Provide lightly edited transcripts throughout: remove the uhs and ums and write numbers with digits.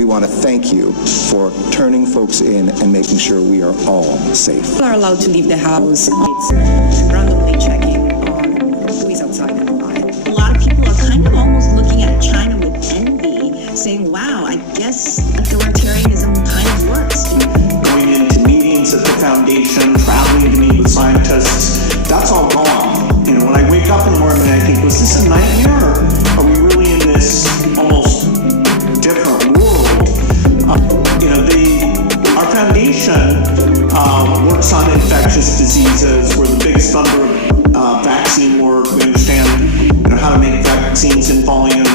we want to thank you for turning folks in and making sure we are all safe. People are allowed to leave the house. It's randomly checking on who is outside in the line. A lot of people are kind of almost looking at China with envy, saying, wow, I guess authoritarianism kind of works. Going into meetings at the foundation, traveling to meet with scientists, that's all gone. You know, when I wake up in the morning, I think, was this a nightmare, or are we really in this almost different world? Our foundation works on infectious diseases. We're the biggest funder of vaccine work. We understand, how to make vaccines in volume.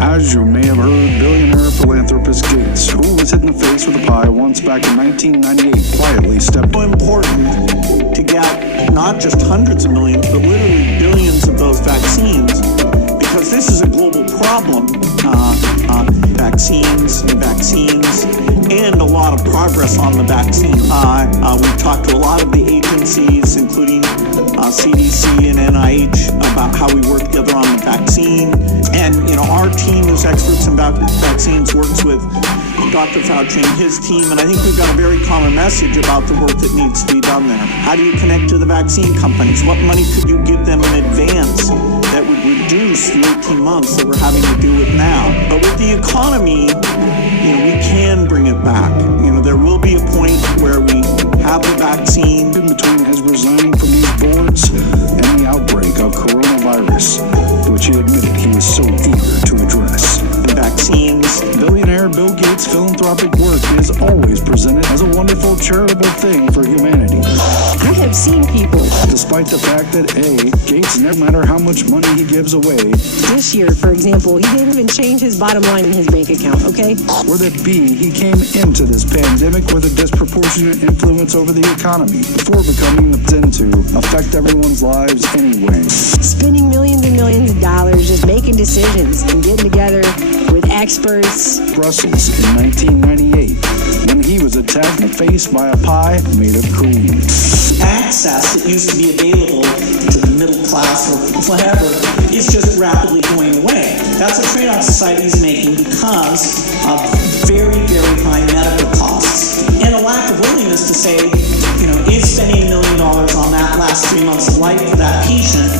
As you may have heard, billionaire philanthropist Gates, who was hit in the face with a pie once back in 1998, quietly stepped. So important to get not just hundreds of millions, but literally billions of those vaccines, because this is a global problem. Vaccines, and a lot of progress on the vaccine. We've talked to a lot of the agencies, including CDC and NIH, about how we work together on the vaccine. And, our team, who's experts in vaccines, works with Dr. Fauci and his team, and I think we've got a very common message about the work that needs to be done there. How do you connect to the vaccine companies? What money could you give them in advance that would reduce the 18 months that we're having to do it now? But with the economy, we can bring it back. There will be a point where we have the vaccine. In between his resigning from these boards and the outbreak of coronavirus, which he admitted he was so eager to address. The vaccines. Billionaire Bill Gates' philanthropic work is always presented as a wonderful charitable thing for humanity. I have seen people. Despite the fact that Gates, no matter how much money he gives away. This year, for example, he didn't even change his bottom line in his bank account, okay? Or that B, he came into this pandemic with a disproportionate influence over the economy before becoming the sin to affect everyone's lives anyway. Spending millions and millions of dollars just making decisions and getting together with experts. Brussels in 1998, when he was attacked in the face by a pie made of cream. Access that used to be available to the middle class or whatever is just rapidly going away. That's a trade-off society is making because of very, very high medical costs and a lack of willingness to say, is spending $1 million on that last 3 months of life for that patient,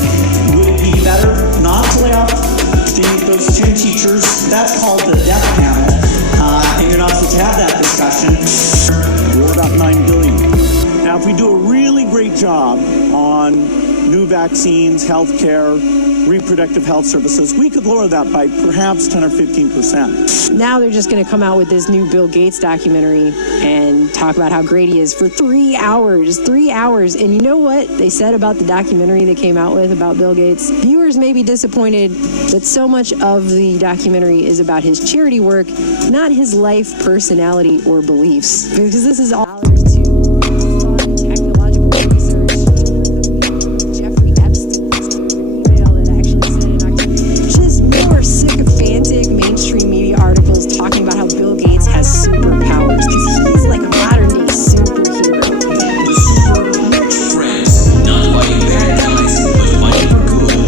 would it be better not to lay off those 10 teachers? That's called the death panel, and you're not supposed to have that discussion. We're about $9 billion. Now, if we do a really great job on new vaccines, healthcare, reproductive health services, we could lower that by perhaps 10 or 15%. Now they're just going to come out with this new Bill Gates documentary and talk about how great he is for 3 hours. 3 hours. And you know what they said about the documentary they came out with about Bill Gates? Viewers may be disappointed that so much of the documentary is about his charity work, not his life, personality, or beliefs. Because this is all talking about how Bill Gates has superpowers because he's like a modern day superhero. Friends, not fighting bad guys, but fighting for good.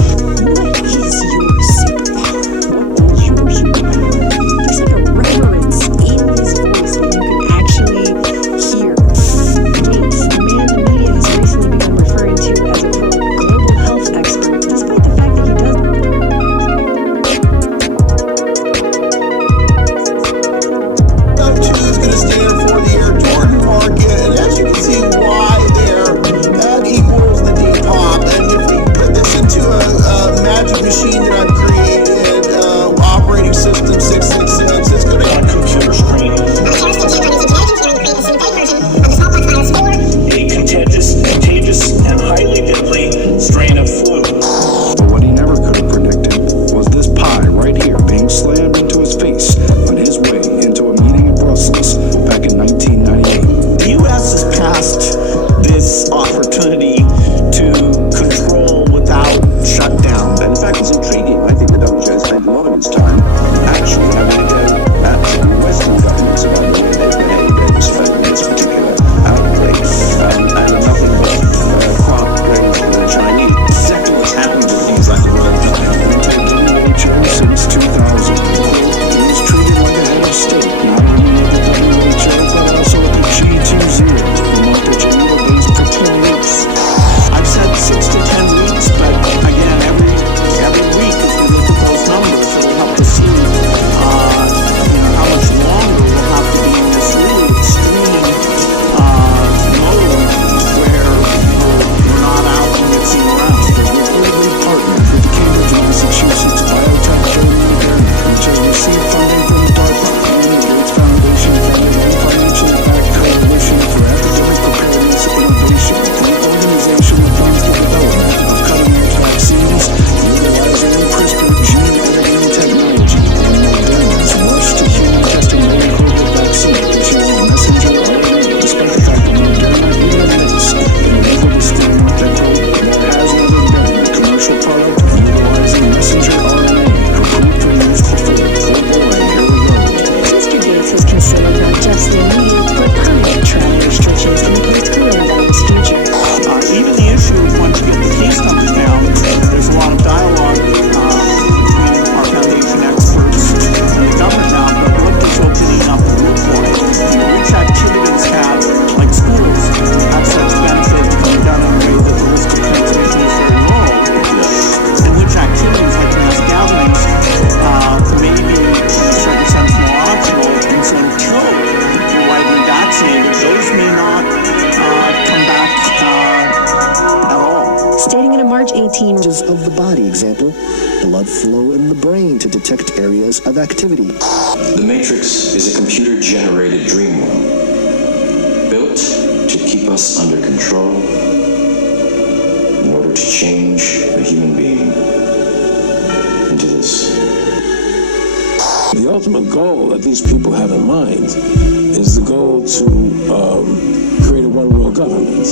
What is your superpower? What is your superpower? There's like a reverence in his voice that you can actually hear high-tech areas of activity. The Matrix is a computer-generated dream world, built to keep us under control in order to change the human being into this. The ultimate goal that these people have in mind is the goal to create a one-world government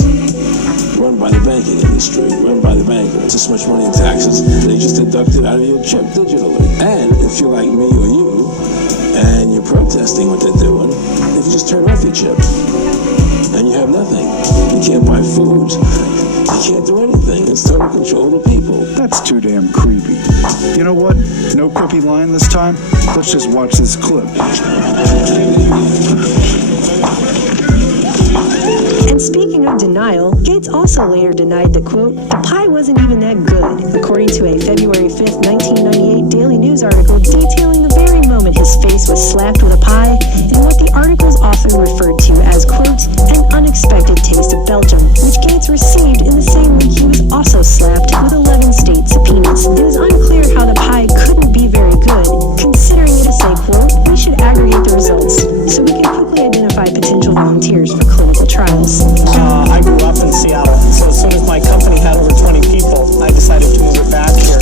run by the banking industry, run by the bankers. This much money in taxes, they just deduct it out of your chip digitally. And if you're like me or you, and you're protesting what they're doing, if you just turn off your chip, and you have nothing. You can't buy food. You can't do anything. It's total control of the people. That's too damn creepy. You know what? No quippy line this time. Let's just watch this clip. And speaking of denial, Gates also later denied that, quote, the pie wasn't even that good, according to a February 5th, 1998 Daily News article detailing the very moment his face was slapped with a pie and what the article's author referred to as, quote, an unexpected taste of Belgium, which Gates received in the same week he was also slapped with 11 state subpoenas. It is unclear how the pie couldn't be very good, considering it is a, quote, we should aggregate the results so we can quickly identify potential volunteers for clinical trials. I grew up in Seattle, so as soon as my company had over 20 people, I decided to move it back here.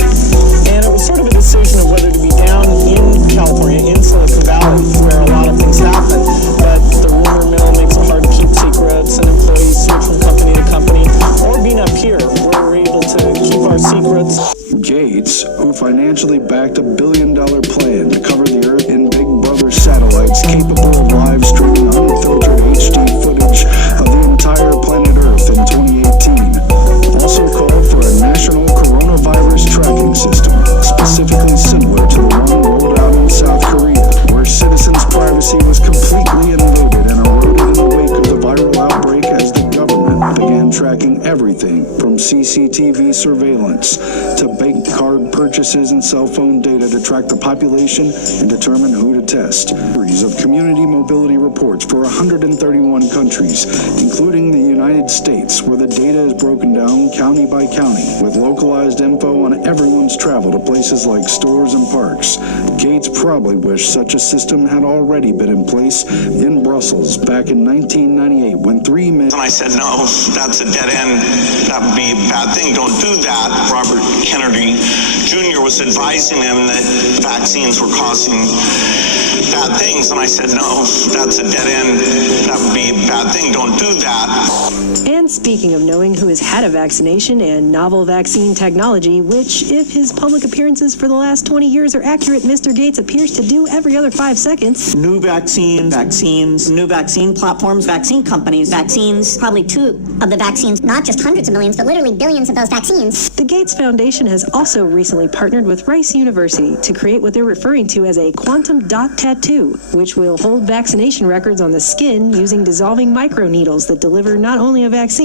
And it was sort of a decision of whether to be down in California, in Silicon Valley, where a lot of things happen. But the rumor mill makes it hard to keep secrets, and employees switch from company to company, or being up here, where we're able to keep our secrets. Gates, who financially backed a $1 billion plan to cover the Earth in Big Brother satellites capable of live streaming unfiltered HD footage of the entire planet Earth in 2018, also called for a national coronavirus tracking system, specifically similar to the one rolled out in South Korea, where citizens' privacy was completely invaded and eroded in the wake of the viral outbreak as the government began tracking everything from CCTV surveillance to bank card purchases and cell phone data to track the population and determine who to test. Series of community mobility reports for 131 countries, including the United States, where the data is broken down county by county, with localized info on everyone's travel to places like stores and parks. Gates probably wished such a system had already been in place in Brussels back in 1998 when 3 men... And I said, no, that's a dead end. That would be a bad thing. Don't do that. Robert Kennedy Jr. was advising him that vaccines were causing bad things. And I said, no, that's a dead end. That would be a bad thing. Don't do that. And speaking of knowing who has had a vaccination and novel vaccine technology, which, if his public appearances for the last 20 years are accurate, Mr. Gates appears to do every other 5 seconds. New vaccines, New vaccine platforms, vaccine companies, vaccines, probably 2 of the vaccines, not just hundreds of millions, but literally billions of those vaccines. The Gates Foundation has also recently partnered with Rice University to create what they're referring to as a quantum dot tattoo, which will hold vaccination records on the skin using dissolving microneedles that deliver not only a vaccine,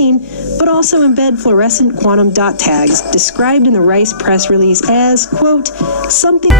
but also embed fluorescent quantum dot tags, described in the Rice press release as, quote, something...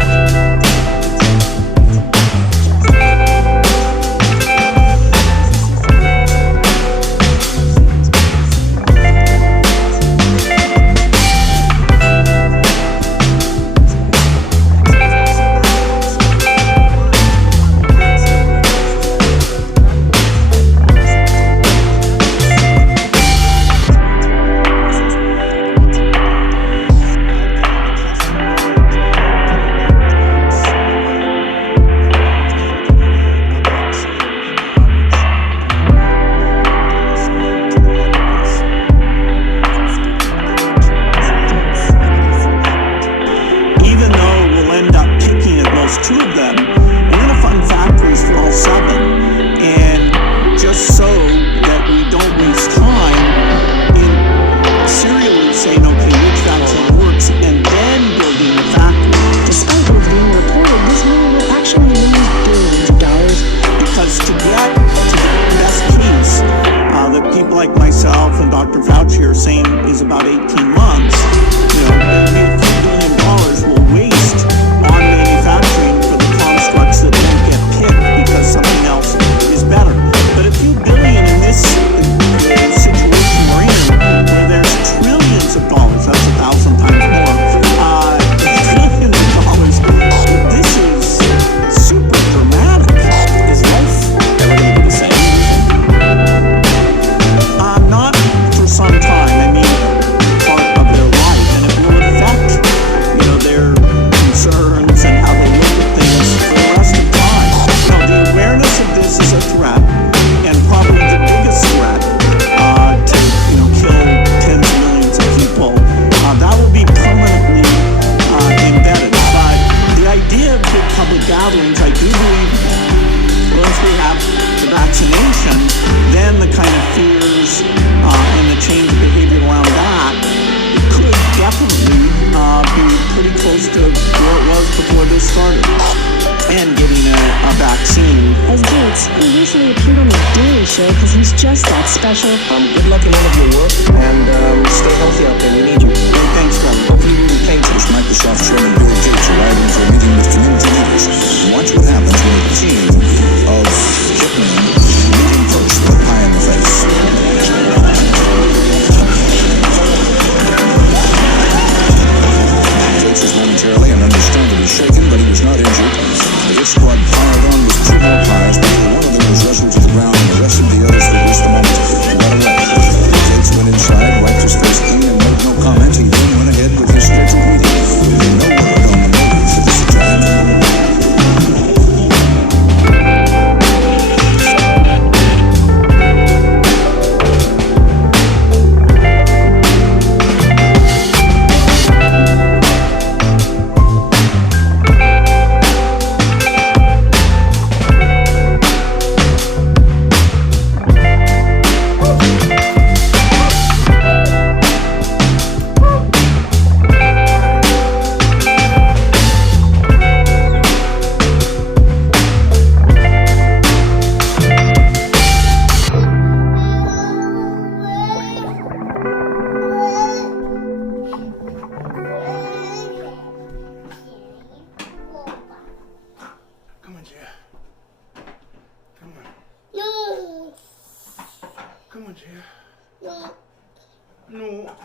$1,000 times more. $1 trillion. This vaccination, then the kind of fears and the change of behavior around that could definitely be pretty close to where it was before this started. And getting a vaccine. As Gates, who recently appeared on The Daily Show because he's just that special. Good luck in all of your work, and stay healthy out there. We need you. Hey, thanks, Trevor. Hopefully we retain you. Microsoft Chairman Bill Gates arriving for a meeting with community leaders. Watch what happens when a team of hitmen meeting folks with a pie in the face. Gates was momentarily and understandably shaken, but he was not injured. The hit squad piled on with 2 more pies before one of them was wrestled to the ground and the rest of the others reversed the moment and got away. Gates went inside, wiped his face clean, and made no comment. He then went ahead with his scheduled meeting. No word on the motive for this attack. Come on, Jay. Come on. No. Come on, Jay. No. No.